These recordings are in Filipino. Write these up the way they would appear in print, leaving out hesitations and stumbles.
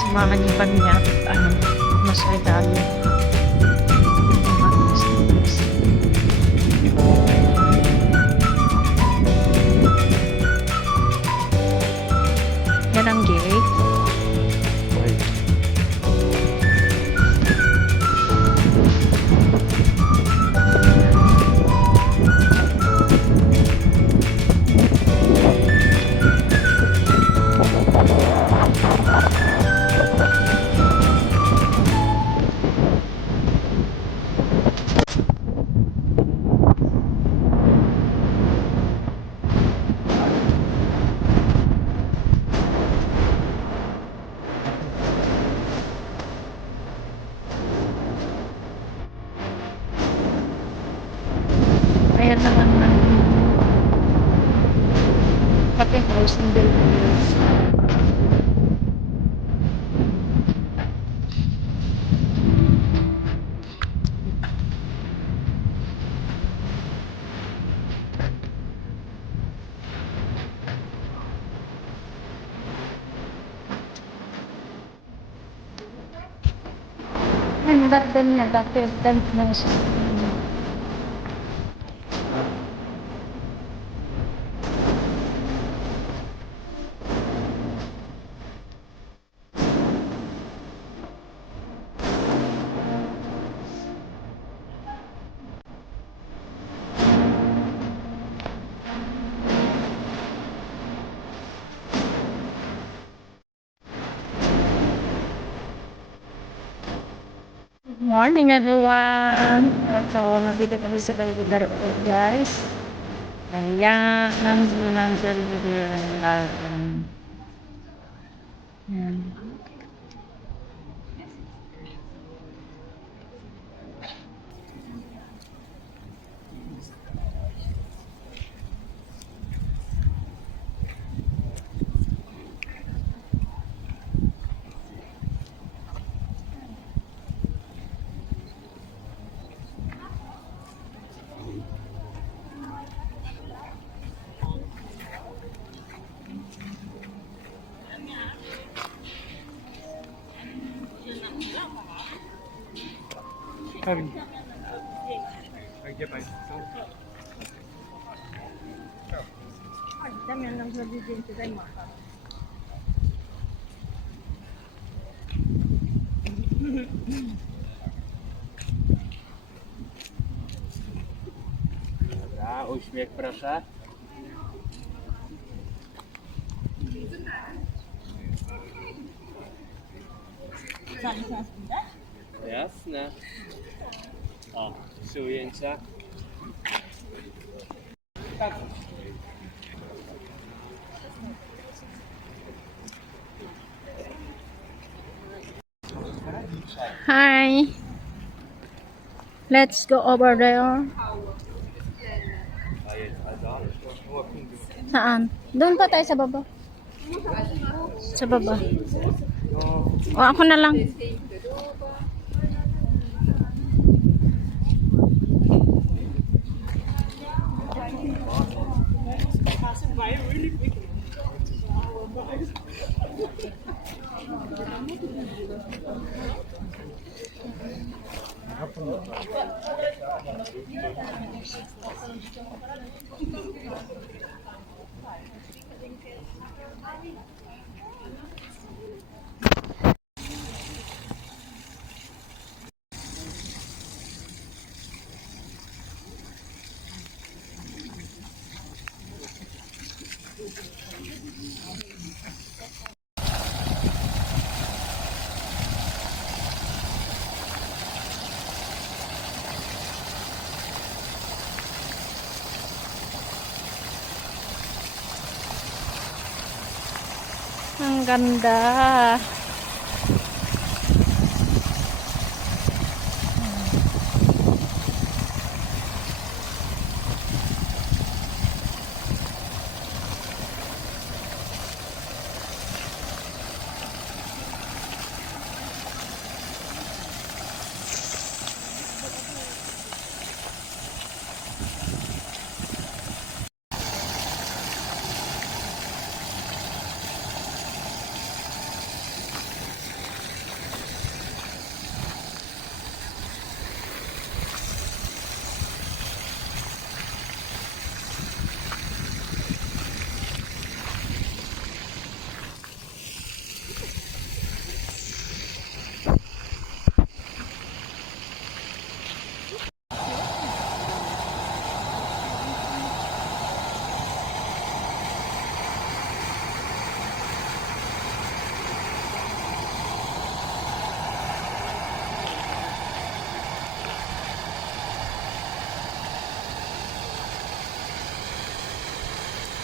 Sumama niyo pa niya at mas regalo. Yan ang gate. Ayan naman ng pati house ng buildings. Ang dati niya, dati na siya. Morning everyone! So, nandito kami sa Laro guys. Ayan, nandito lang sa Ayan. Dobra, uśmiech proszę. Jasne. O, 3 ujęcia. Tak. Hi! Let's go over there. Saan? Doon pa tayo sa baba. Sa baba. O, ako na lang. Ang ganda.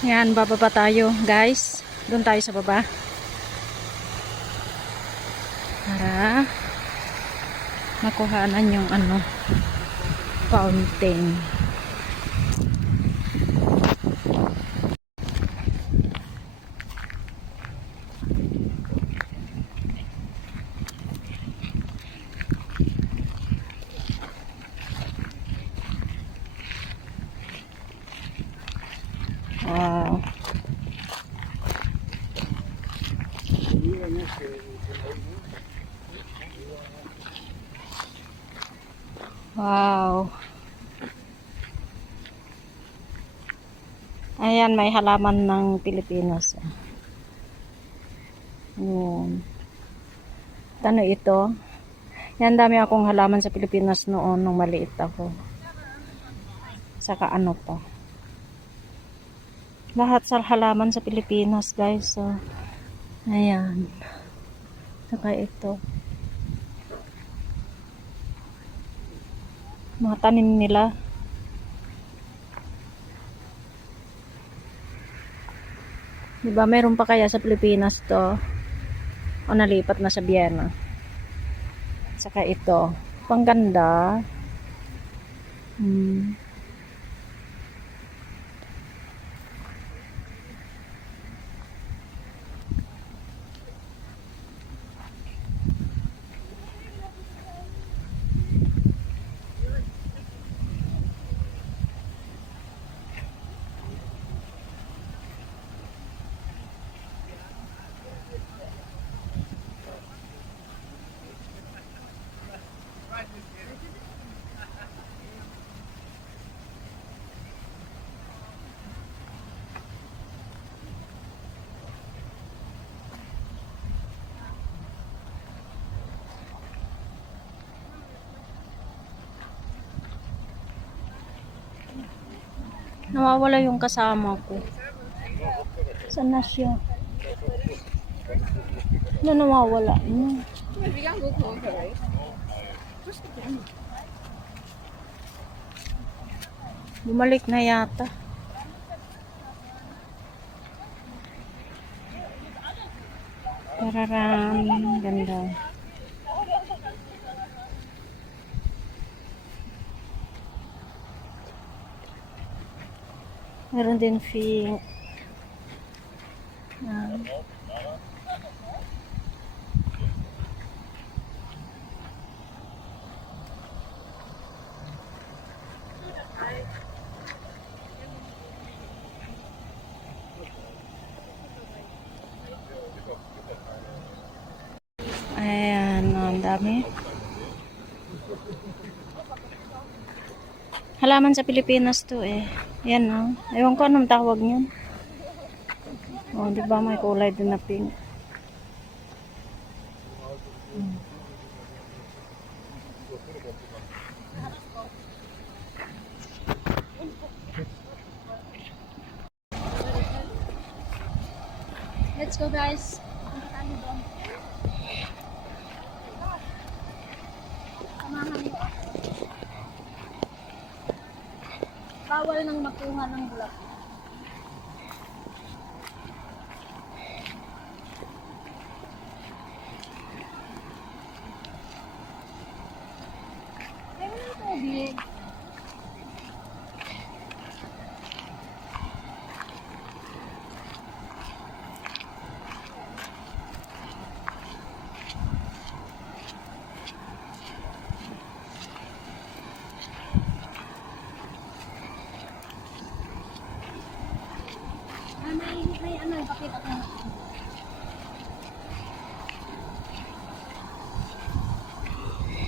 Yan, bababa tayo, guys. Doon tayo sa baba. Para makuhanan yung ano, fountain. Wow. Wow. Ayan, may halaman ng Pilipinas. Yun. Ano ito? Yan, dami akong halaman sa Pilipinas noon nung maliit ako. Saka ano pa. Lahat sa halaman sa Pilipinas, guys. So, ayan. Saka ito. Mga tanim nila. Diba, meron pa kaya sa Pilipinas to? O nalipat na sa Vienna? Saka ito. Pangganda. Nawawala yung kasama ko. Saan na siya? Ano nawawala? Bumalik na yata. Tararan. Ganda. Meron din pink. Ayan, ang dami. Halaman sa Pilipinas to eh. Yan oh. Ewan ko anong tawag niyan. Oh, di ba may kulay din na pink. Let's go, guys. Bawal nang makuha ng bulak. Pakita ko na.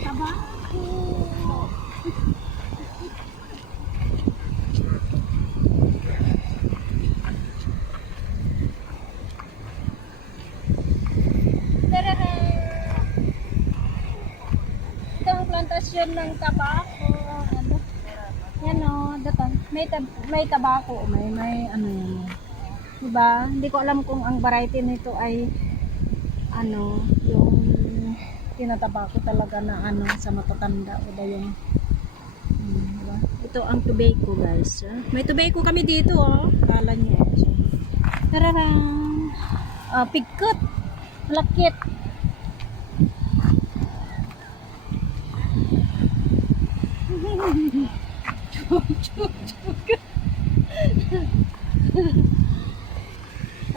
Tabako. Tarara! Ito ang plantasyon ng tabako. Ano? Yan o, datan. May tabako. May ano yan. Diba? Hindi ko alam kung ang variety nito ay ano, yung tinatabako talaga na ano sa matatanda o ba yung diba? Ito ang tobacco guys. May tobacco kami dito oh. Kala nyo. Tararang! Pigkot! Malakit!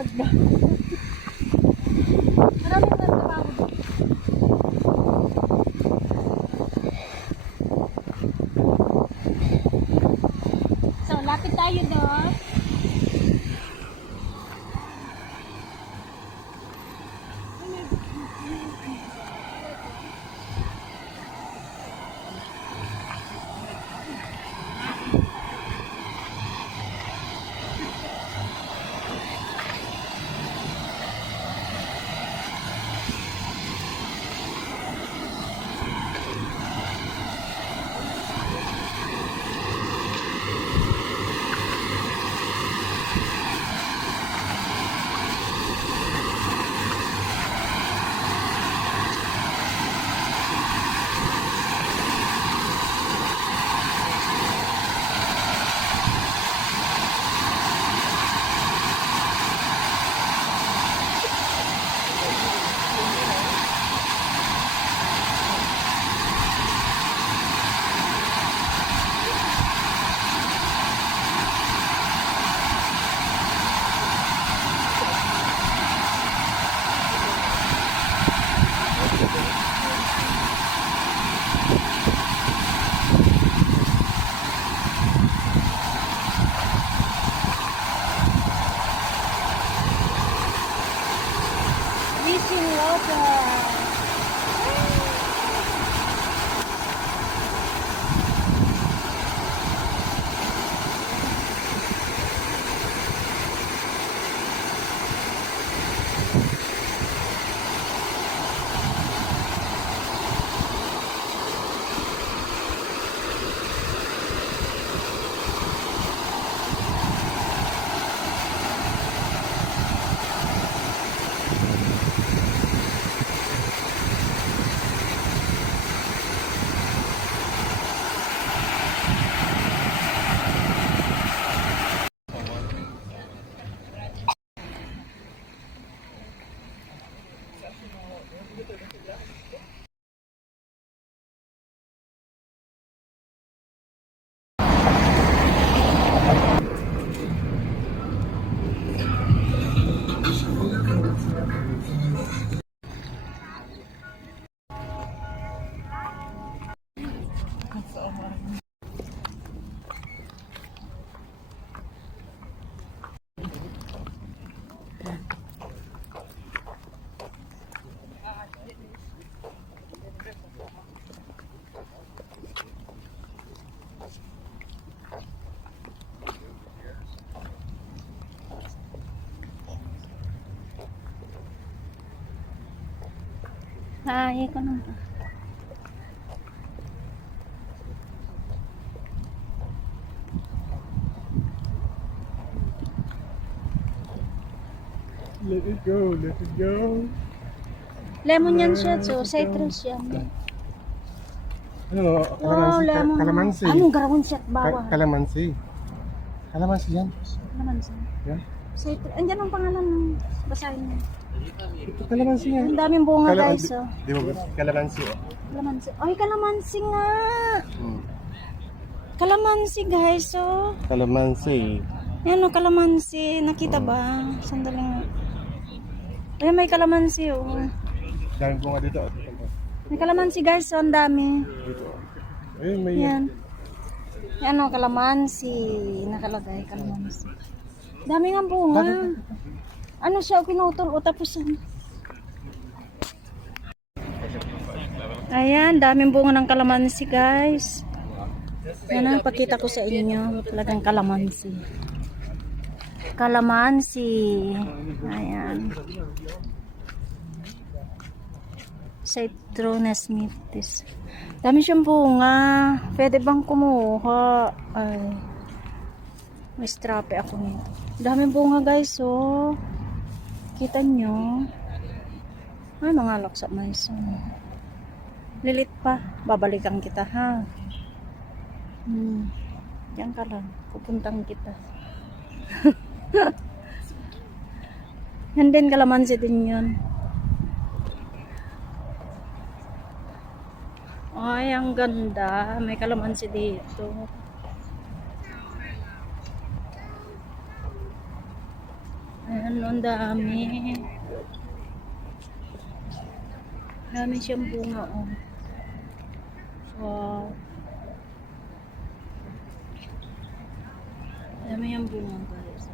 Agba. Maraming nagtabago dito. So, lapit tayo doon. Missing water. Ay, ko na. Let it go, let it go. Lemon yan siya, so citrus yan. Ano, Wow, lemon. kalamansi. Anong garawin siya at bawang? Kalamansi. Kalamansi yan. Kalamansi. Yan. Citrus. Andyan ang pangalan ng basahin mo. Ito kalamansi yan. Ang daming bunga guys. Oh. Di ba, kalamansi oh. Kalamansi. Ay, kalamansi nga. Hmm. Kalamansi guys, oh. Kalamansi. Yan o, kalamansi. Nakita ba? Sandali nga. Ayun, may kalamansi, oh. Dami bunga dito. May kalamansi guys, oh. Ang dami. Dito. Ayun, may Yan. Yan o, kalamansi. Nakalagay, kalamansi. Dami nga bunga. Ano siya pinutol o tapos ano? Ayan, daming bunga ng kalamansi guys. Yan ang pakita ko sa inyo. Talagang kalamansi. Kalamansi. Ayan. Citronus mitis. Dami siyang bunga. Pwede bang kumuha? Ay. May strape ako nito. Daming bunga guys, oh. Kita nyo. Ay, mga laksa mais. Lilit pa. Babalikan kita, ha? Diyan ka lang. Pupuntang kita. Yan din, kalamansi din yun. Ay, ang ganda. May kalamansi dito. Ayan, ang dami. Dami siyang bunga, oh. Wow. Dami yung bunga, guys.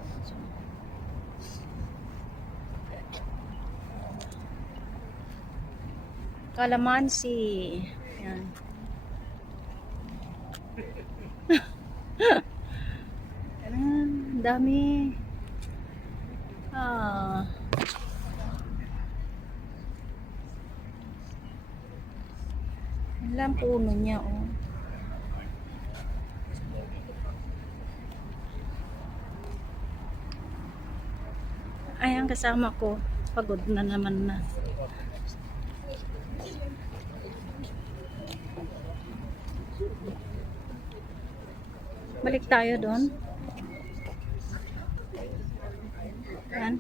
Kalamansi. Yan. Ayan, dami. Ah. Ilang puno niya, oh. Ay, ang kasama ko. Pagod na naman na. Balik tayo doon. Yan.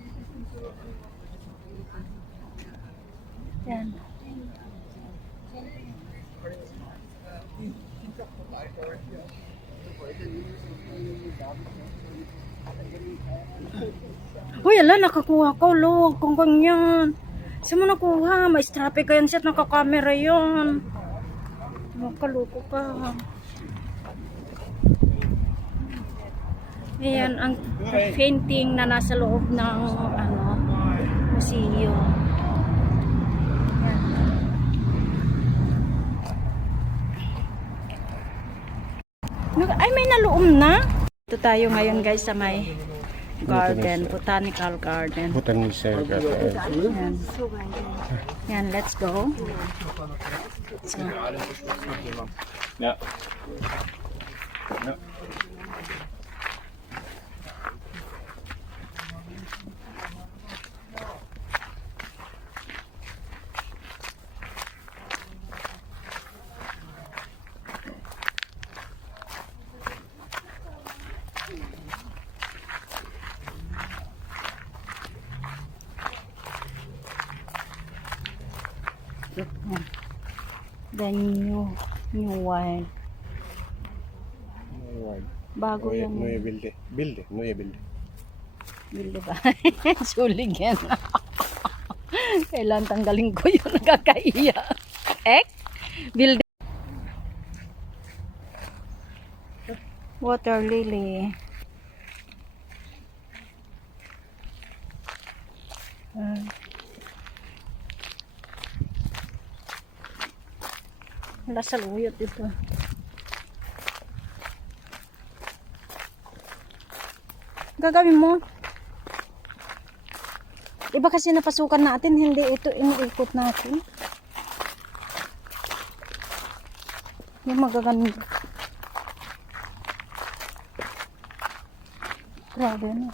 Yan. Uy, ala, nakakuha ko, lo. Kung ganyan. Saan mo nakuha? May strape ka yan, set. Nakakamera yun. Makaloko ka. Ayan, ang painting na nasa loob ng, museo. Ay, may naluom na. Ito tayo ngayon guys sa may garden, botanical garden. Botanical garden. Yan. Yan, let's go. So, Yeah. Yeah. the new wine. Bago yan. Nuya bilde. Bilde. Nuya bilde. Bilde ba? Sulig yan. Kailan tanggalin ko yun. Nakakaiya. Bilde. Water lily. Wala sa luyot ito. Gagawin mo. Iba kasi napasukan natin, hindi ito iniikot natin. Yung magaganda. Grabe na.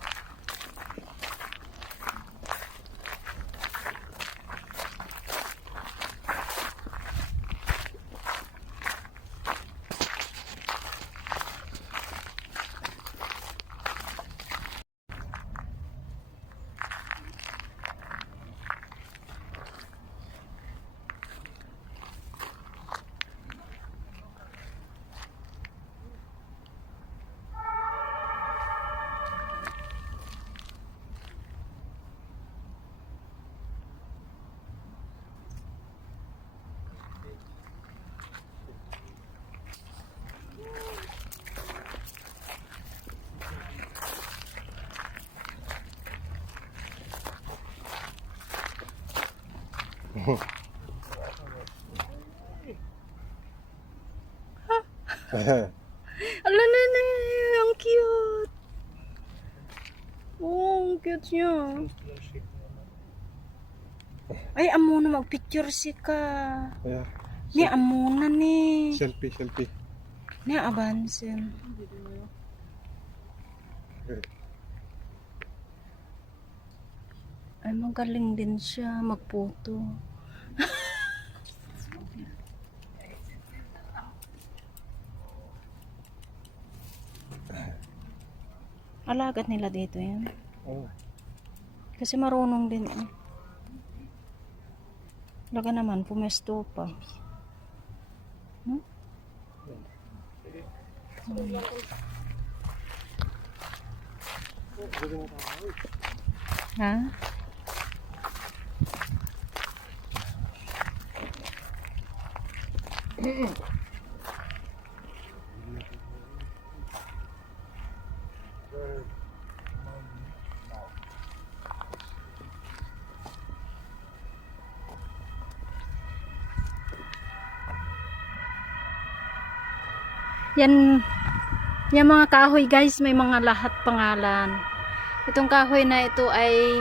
Ala na na, ang cute. Oh, ang cute niya. Ay, amo na magpicture si ka. Yeah. Ni amo na ni. Selfie, selfie. Ni abansin. Ay, magaling din siya magputo. Alagat nila dito yan. Oh. Kasi marunong din eh. Laga naman, pumesto pa. Hmm? Ha? Yan, yung mga kahoy guys, may mga lahat pangalan. Itong kahoy na ito ay,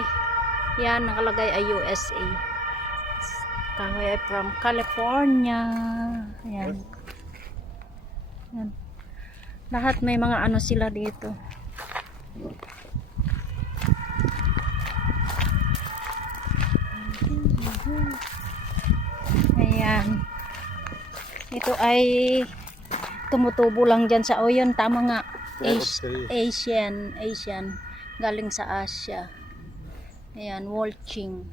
yan, nakalagay ay USA. Kahoy ay from California. Ayan. Yan. Lahat may mga ano sila dito. Ayan. Ito ay tumutubo lang dyan sa yun, tama nga. Asian galing sa Asia. Ayan, walching.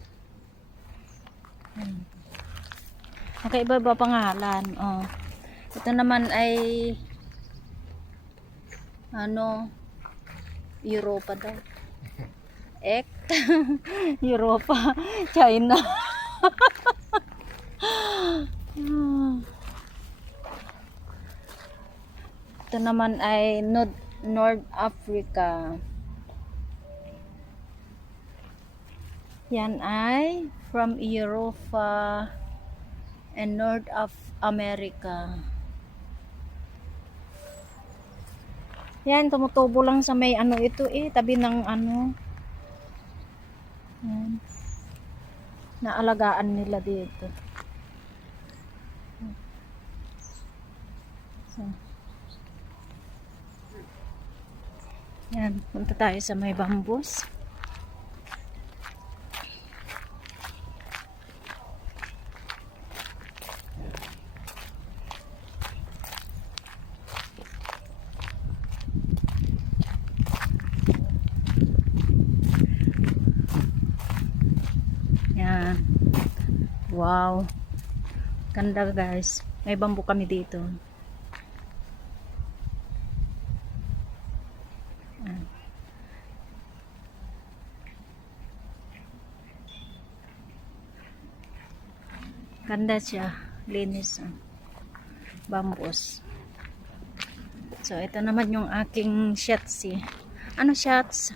Nakaiba-iba pangalan. Oh. Ito naman ay ano, Europa daw. Europa, China. Ito naman ay North Africa. Yan ay from Europa and North of America. Yan, tumutubo lang sa may ano ito eh, tabi ng ano. Yan. Naalagaan nila dito. So. Yan, punta tayo sa may bambus. Yan. Wow. Ganda guys. May bambu kami dito. Ganda siya, linis bambus. So ito naman yung aking shots eh. Ano shots?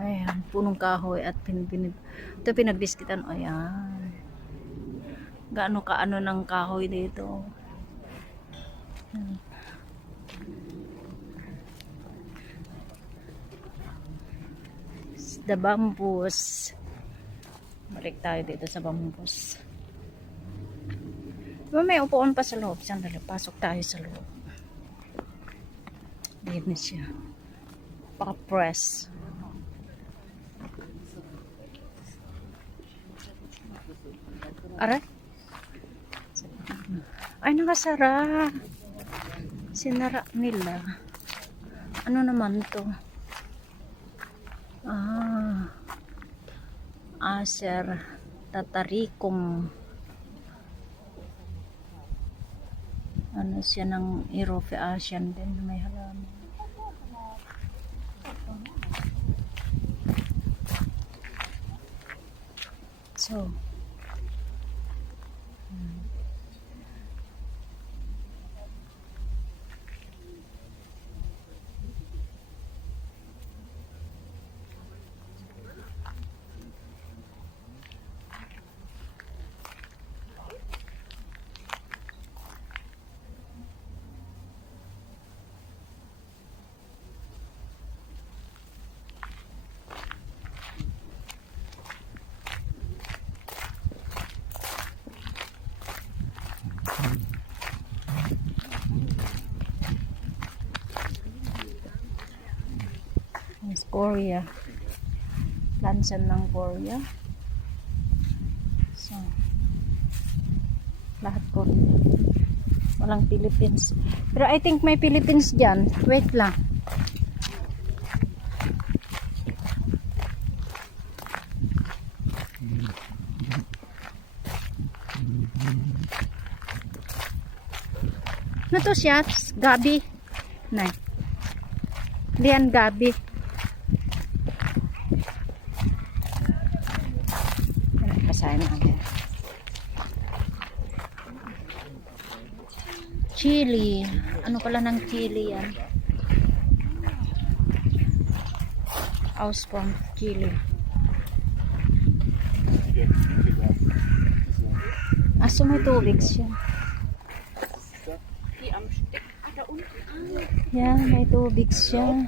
Ayan, punong kahoy at ito pinagbiskitan. Ayan, gaano kaano ng kahoy dito. The bambus. Balik tayo dito sa bambus. May upuan pa sa loob. Sandali, pasok tayo sa loob. Dito siya. Paka-press. Aray? Ay, nakasara. Sinara nila. Ano naman to? Acer tataricum. Ano siya ng European din, may halaman. So Korea. Lansan ng Korea. So, lahat Korea. Walang Philippines. Pero I think may Philippines dyan. Wait lang. Ano to siya? Gabi. Nay. Lian Gabi. Kasayan natin. Chili. Ano pala ng chili yan? House from Chili. Aso may tubig siya. Yan, may tubig siya.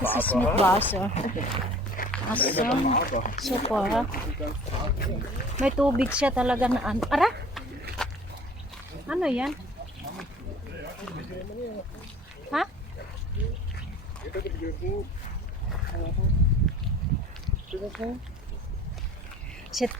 This is mit Wasser. Aso. Super. May tubig siya talaga na ano. Ara? Ano yan? Ha? Shit.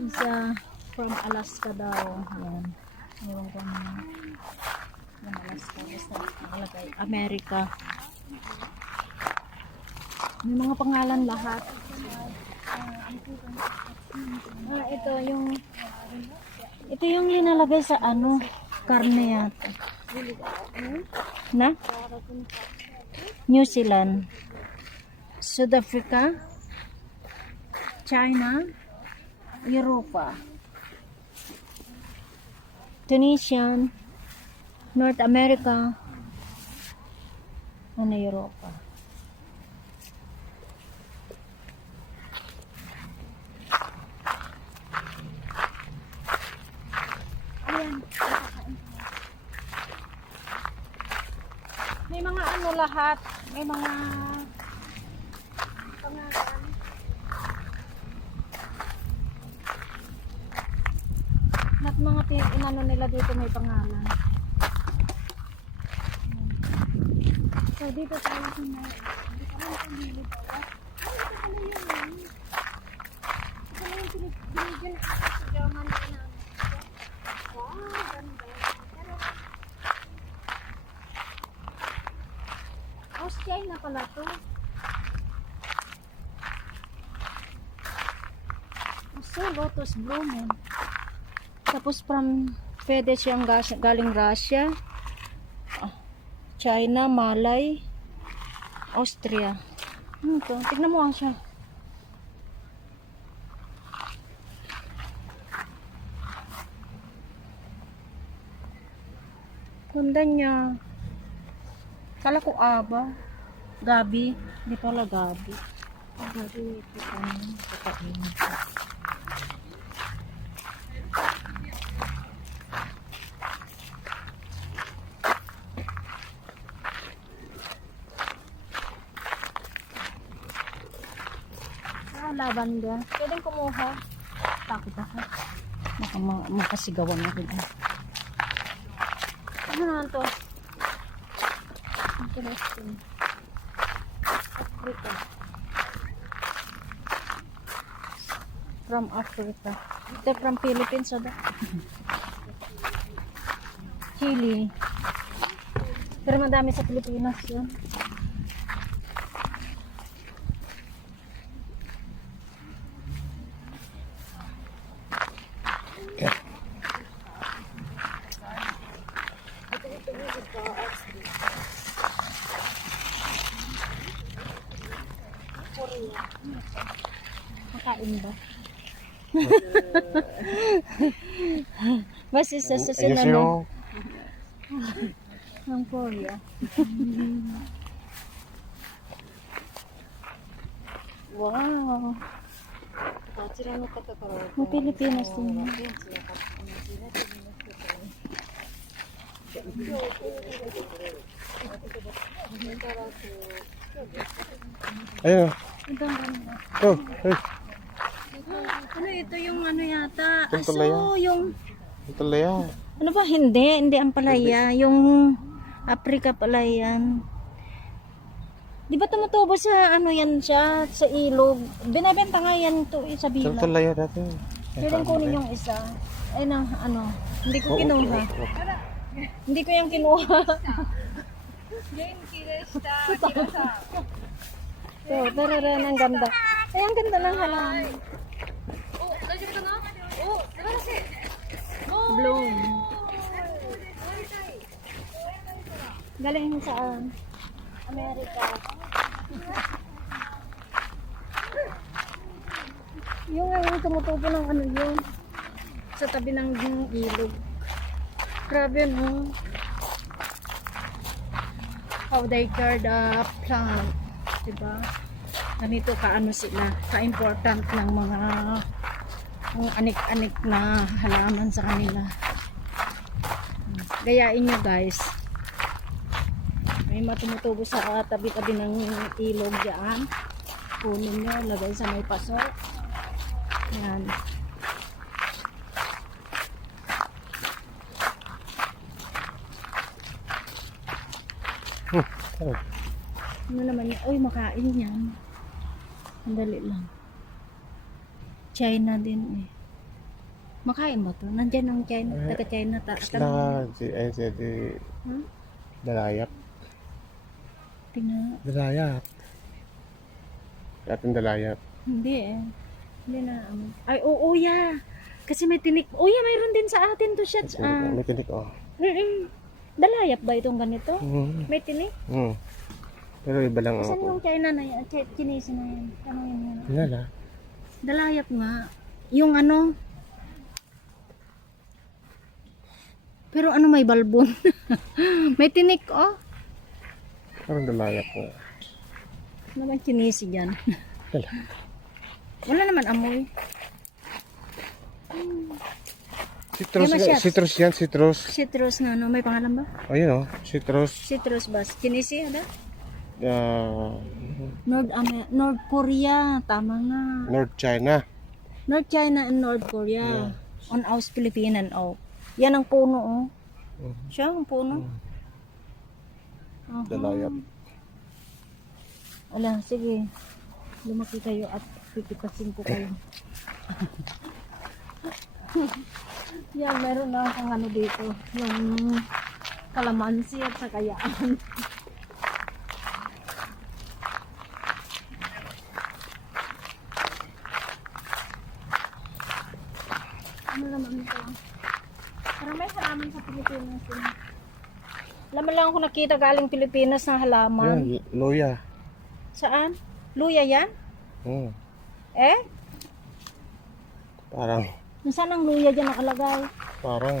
Isa from Alaska daw. Yan. Ewan ko na. From Alaska. Basta nakalagay. America. May mga pangalan lahat. Ito yung linalagay sa ano, karne yata. Na? New Zealand. South Africa. China. Europa. Tunisian. North America. Ano Europa? May mga ano lahat, may mga pangalan. Lahat mga inano nila dito may pangalan. So dito tayo sa may, hindi ka lang kung hindi ba? Ano yun? Ano yung binigyan sa German na wow, ganda. China pala to. So, lotus bloom. Tapos pwede siyang galing Russia, China, Malay, Austria. Ano to? Tignan mo siya. Ganda niya. Kala ko Gabi. Hindi pala Gabi. Gabi, ito kami. Kakainin ko. Lavanda. Pwedeng kumuha. Takot ako. Baka makasigawan ako dyan. Ano na ito? Interesting. Africa. From Africa. Ito from Philippines. Chile. Pero madami sa Pilipinas yun. Makain ba? Basta sa susunod ng Korea. Wow. Ang Pilipinas din. Ayun. Oh, hey. Ano ito yung ano yata? Yung palaya. yung... Ito laya. Ano ba? Hindi ang palaya. Yung Africa pala yan. Di ba tumutubo sa ano yan siya? Sa ilog. Binabenta nga yan to sa Ito bilang. laya dati. Pwedeng kunin yung isa. Ay na, ano. Hindi ko kinuha. Hindi ko yung kinuha. So, tararan, ang ganda. Ay, ang ganda ng halaman. Bloom. Galing saan? Amerika. Yung tumutubo ng ano yun. Sa tabi ng ilog. Grabe no. How they care the plant. Diba? Ganito kaano sila. Ka-important ng mga anik-anik na halaman sa kanila. Gayain nyo guys. May matumutubo sa tabi-tabi ng ilog dyan. Kunin nyo, lagay sa may paso. Yan. Ano naman yan? Uy, makain yan. Sandali lang. China din eh. Makain ba to? Nandyan ang China. Taga-China. Sila, si Hmm? Dalayap. Tingnan. Dalayap. Ating dalayap. Hindi eh. Hindi na. Ay, oo ya. Kasi may tinik. Oh ya, mayroon din sa atin to shots. May tinik, oh. Dalayap ba itong ganito? May tinik? Pero iba lang Saan ako. yung China na yan? Chinese na yan? Ano yun? Wala. Dalayap nga. Yung ano? Pero ano may balbon? May tinik, oh. Parang dalayap ko. Ano bang Chinese dyan? Wala. Wala naman amoy. Citrus, Yan, Masyat. citrus yan, citrus. Citrus na ano? May pangalan ba? Ayun, oh. Citrus. Citrus ba? Chinese ada? North Korea. Tama nga. North China. North China and North Korea. On Aus Philippines and oh. Yan ang puno, oh. Siya ang puno. Aha. Dalayap. Ala, sige. Lumaki kayo at pipitasin ko kayo. Yan, meron na akong ano dito. Yung kalamansi at sakayaan. Ano naman ito? Parang may halaman sa Pilipinas. Laman lang ako nakita galing Pilipinas ng halaman. Yan, luya. Saan? Luya yan? Eh? Parang, Saan ang luya dyan nakalagay? parang,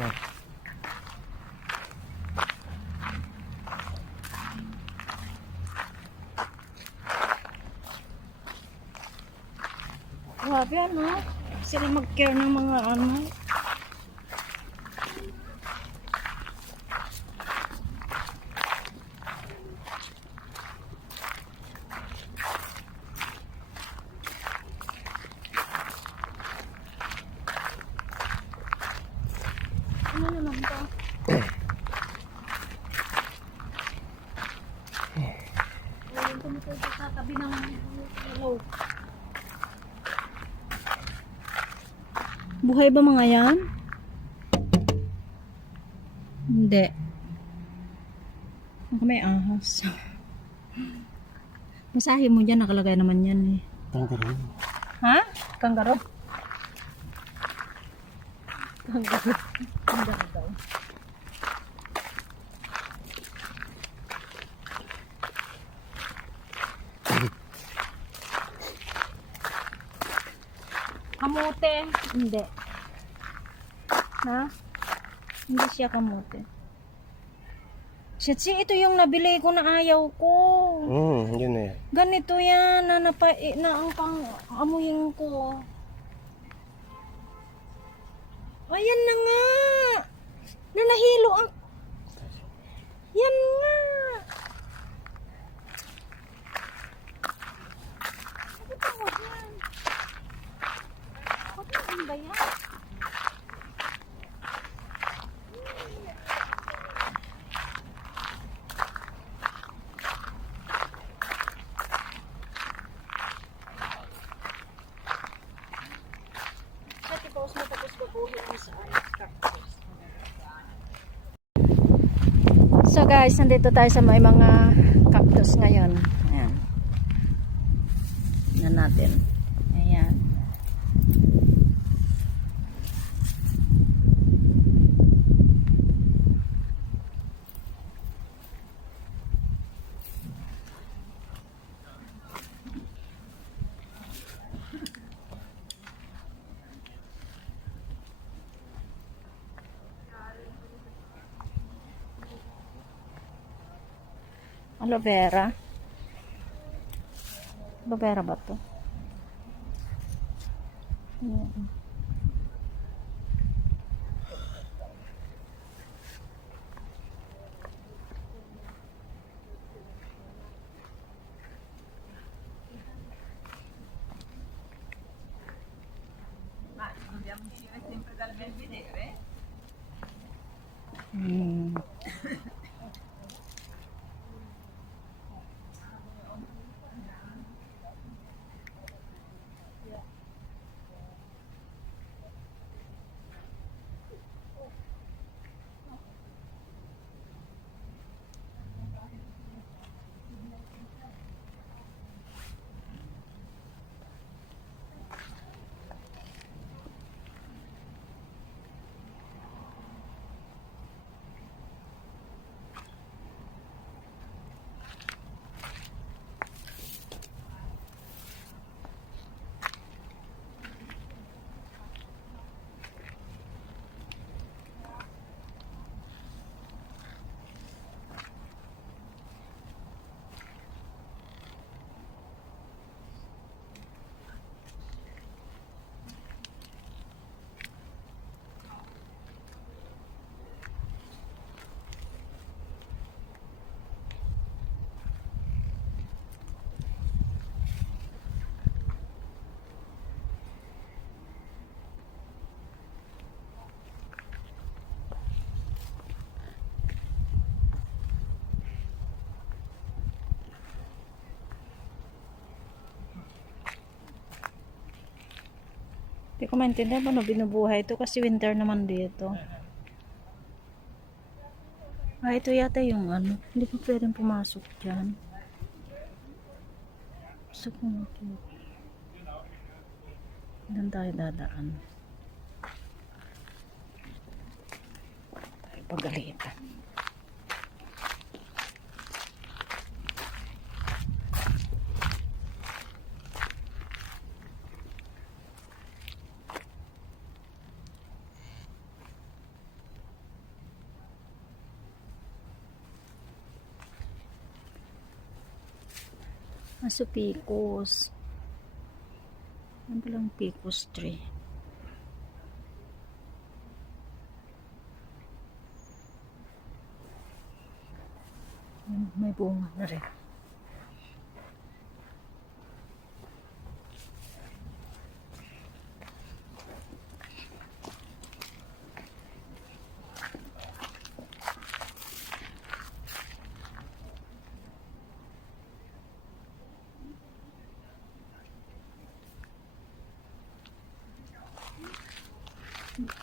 Grabe ano? Sila mag-care ng mga ano. Ano naman to? Ayun, tumutubo sa tabi ng ilaw. Buhay ba mga yan? Hindi. Baka may ahas. Masahe mo dyan, nakalagay naman yan eh. tanggarin. Ha? Kangaroo? Kangaroo. Kangaroo daw. Kamote? Hindi. Ha? Hindi siya kamote. Shitsi, ito yung nabili ko na ayaw ko. Yun eh. Ganito yan, na ang pang amuyin ko. Ayan na nga. Na nahilo ang... Yan nga. Ano tawag yan? Ano ba yan? Tapos matapos babuhin ang sa cactus. So guys, nandito tayo sa may mga cactus ngayon. Ayan. Tingnan natin. Ayan. Aloe vera. Aloe vera ba to? Ayan. Hmm. Hindi ko maintindihan paano binubuhay ito kasi winter naman dito. Ah, ito yata yung ano. Hindi pa pwedeng pumasok dyan. Gusto ko makita. Doon tayo dadaan. Tayo pagalitan. Aso picos. Ano palang picos tree? May bunga na rin.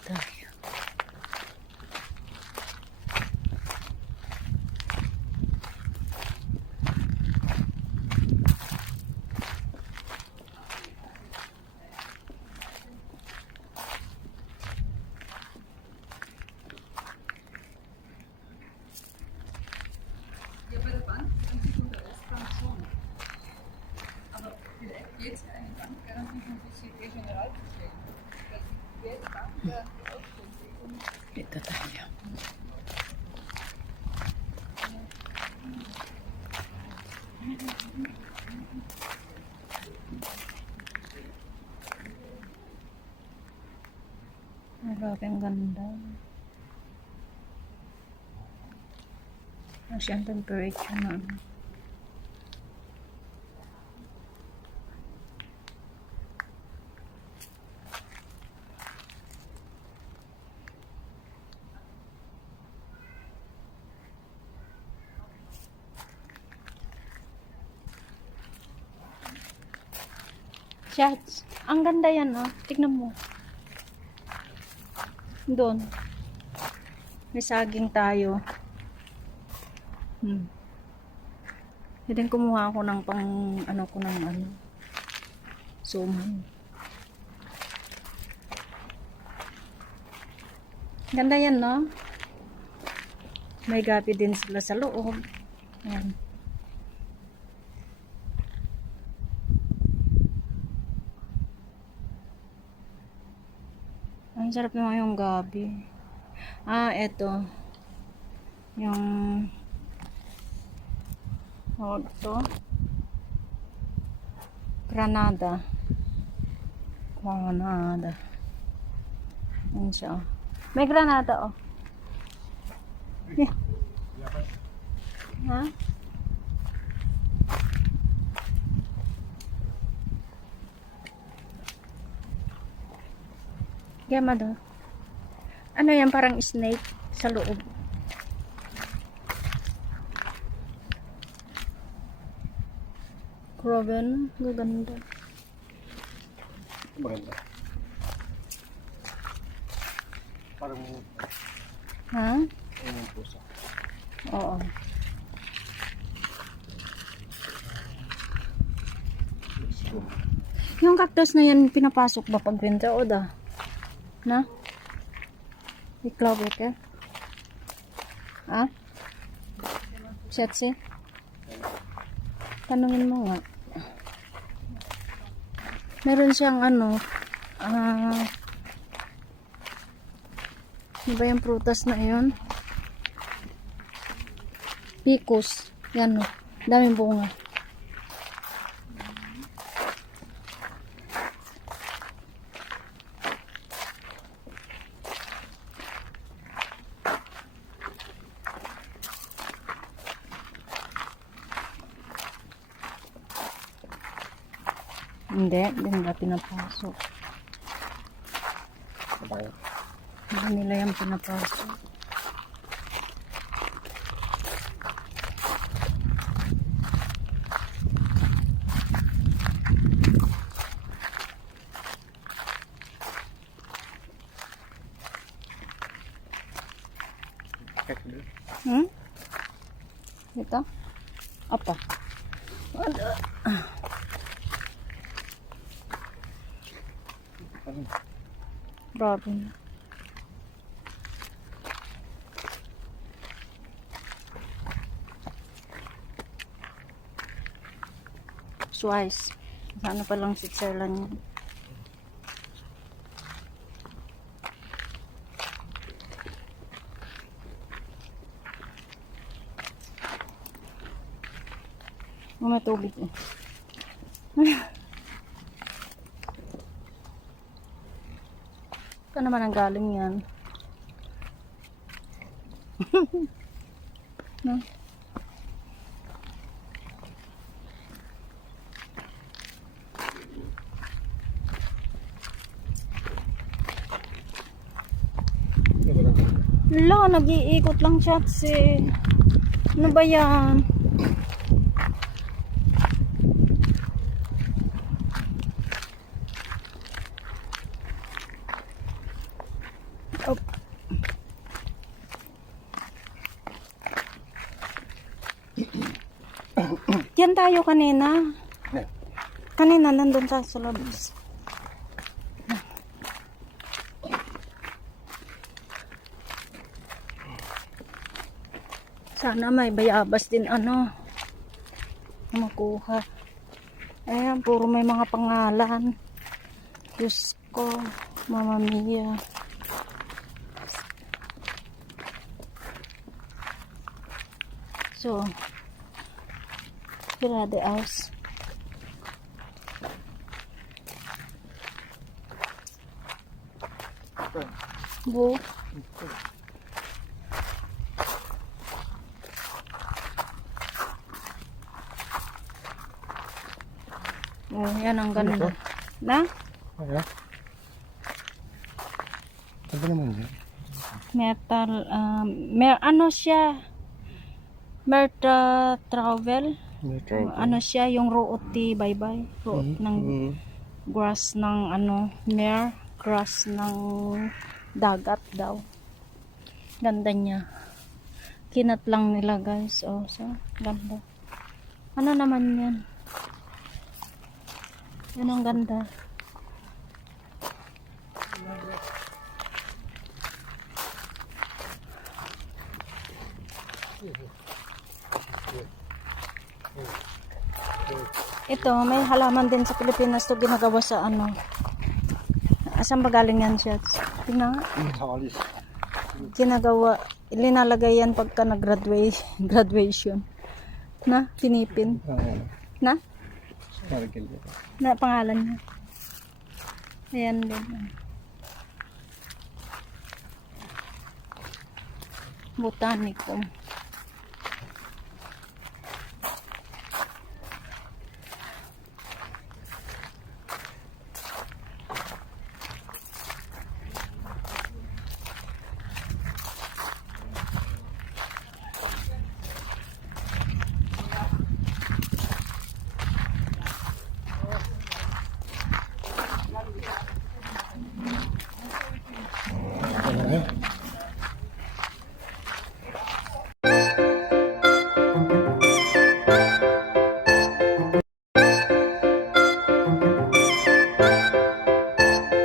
Tayo. Dito tayo. Grabe, ang ganda. Kasi ang temperature na ano. Shots. Ang ganda yan, oh. Tignan mo. Doon. May saging tayo. Pwedeng kumuha ako ng pang, ano ko ng ano. Suman. Ganda yan, no? May gapi din sila sa loob. Ayan. Ang sarap naman yung gabi. Eto. Yung to. Granada. Granada. Yan siya. May granada, oh. Ha? Gama do. Ano yan, parang snake sa loob. Grabe, no? Gaganda. Maganda. Parang Ha? yung pusa. Oo. Yung cactus na yan, pinapasok ba pag winter o da? Na? Iklaw ka? Ha? Siyatsi? Tanungin mo nga. Meron siyang ano, ano ba yung prutas na yun? Picos. Yan, oh. Daming bunga. Hindi nila pinapasok. Hindi nila yung pinapasok. Ito? Apa? Grabe na. Swiss. Ano pa lang Switzerland yan. May tubig eh. Ito naman ang galing yan. No? Wala, nag-iikot lang siya kasi. Ano ba yan? Oh. Diyan tayo kanina. Kanina nandun sa labas. Sana may bayabas din ano na makuha. Ayan, puro may mga pangalan. Diyos ko, Mama Mia. So, here are the house. Bu. Oh, yan ang ganda. Na? Ayan. Ano naman yun? Metal, ano siya? Travel. Ano siya, yung root ti bye-bye. Root ng grass ng grass ng dagat daw. Ganda niya. Kinat lang nila guys. Oh, so, ganda. Ano naman yan? Yan ang ganda. Ito, may halaman din sa Pilipinas to ginagawa sa ano. Asan ba galing yan siya? Tingnan nga. Halis. Ginagawa, linalagay yan pagka graduation. Na, pinipin. Na? Na pangalan niya. Ayan din. Botanicum.